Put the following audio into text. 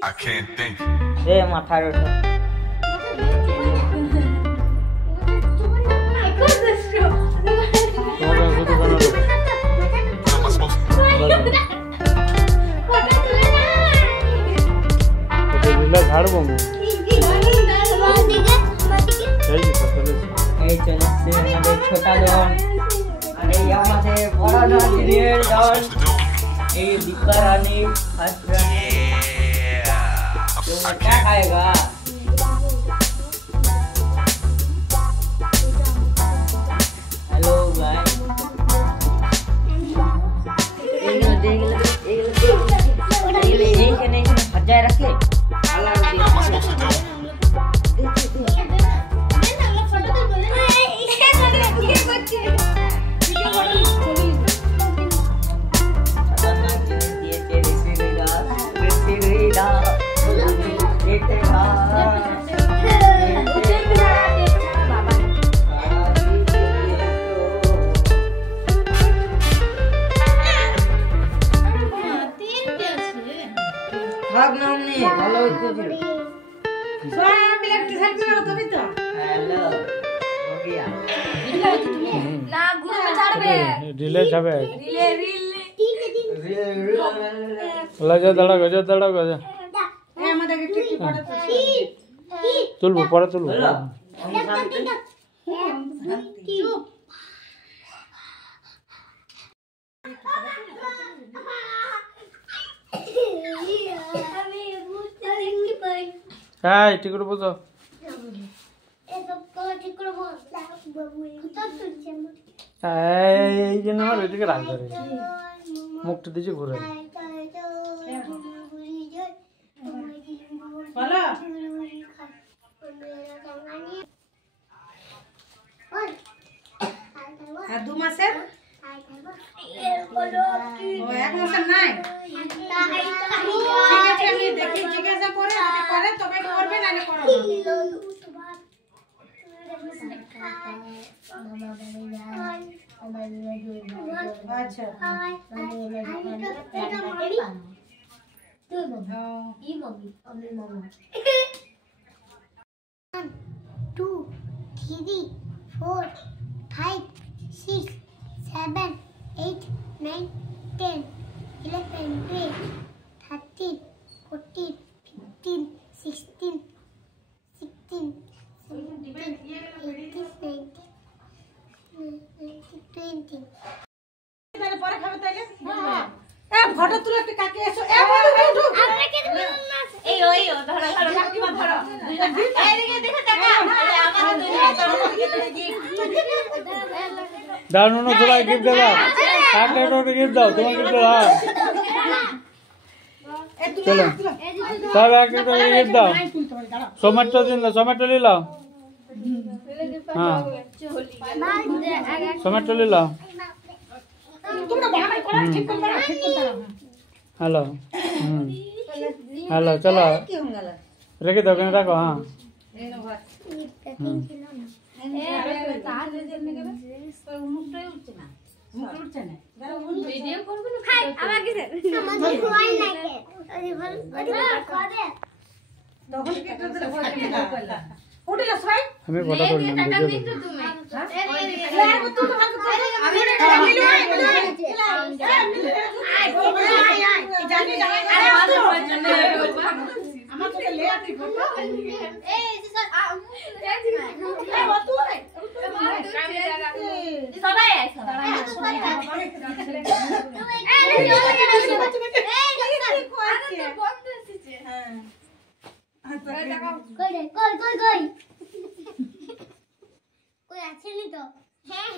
I can't think. দে মাথার ওঠো झाड़बो में এই চলেছে আমাদের ছোটা দল আর এই আমাদের বড় দলের দল এই দীপা রানী ফার্স্ট রানী तो क्या खाएगा हेलो भाई नहीं हजाए रख ले भाग नाम नहीं हेलो सोया मिलक सेल्फी मारो तभी तो हेलो हो गया ना गुरु में झाड़बे रिले छबे रिले लजा दड़ा गजा ए আমাদের টিটি পড়ে তো तुलबो पड़े तुलबो चुप हाय टिकट बोझो এই জন্য আমার ওইদিকে রাগ করে মুখটা দিছে ঘুরে বলো আর 2 মাসের ও 1 মাসের নাই ঠিক আছে আমি দেখি জিজ্ঞাসা করে যদি করে তবে করবে নালে করো আচ্ছা Two, three, 4, 5, 6, 7, 8, 9, 10, 11, 12, 13, 14, 15, 16, 17, 18, 19, 20. তাহলে পরে খাবে তাইলে এ ফটো তুলে একটা কাকে এসো এ উঠো আমরা কে এই ওই ধরো ধরো কাকিমা ধরো এইদিকে দেখো টাকা আমাদের দুই দাও নো थोड़ा गिफ्ट दे दाओ काटे तो गिफ्ट दाओ तुम गिफ्ट दाओ चलो सब एक गिफ्ट दाओ टोमेटो दिन लो टोमेटो ले लो हां टोमेटो ले लो তোমরা বাহানা করে ঠিক করে দাও ঠিক করে দাও हेलो हेलो चलो रेखे दो कने रखो हां ভিডিও করবে না খাই আমাকে আমাদের খোয়াই লাগে ওরে করে তখন কেটে দিলে ভয় করলা উঠলা সবাই हमें फोटो कर वीडियो তুমি আমার তো লে আতি ফটো এই স্যার সবাই আইছো কই আছে নি তো হ্যাঁ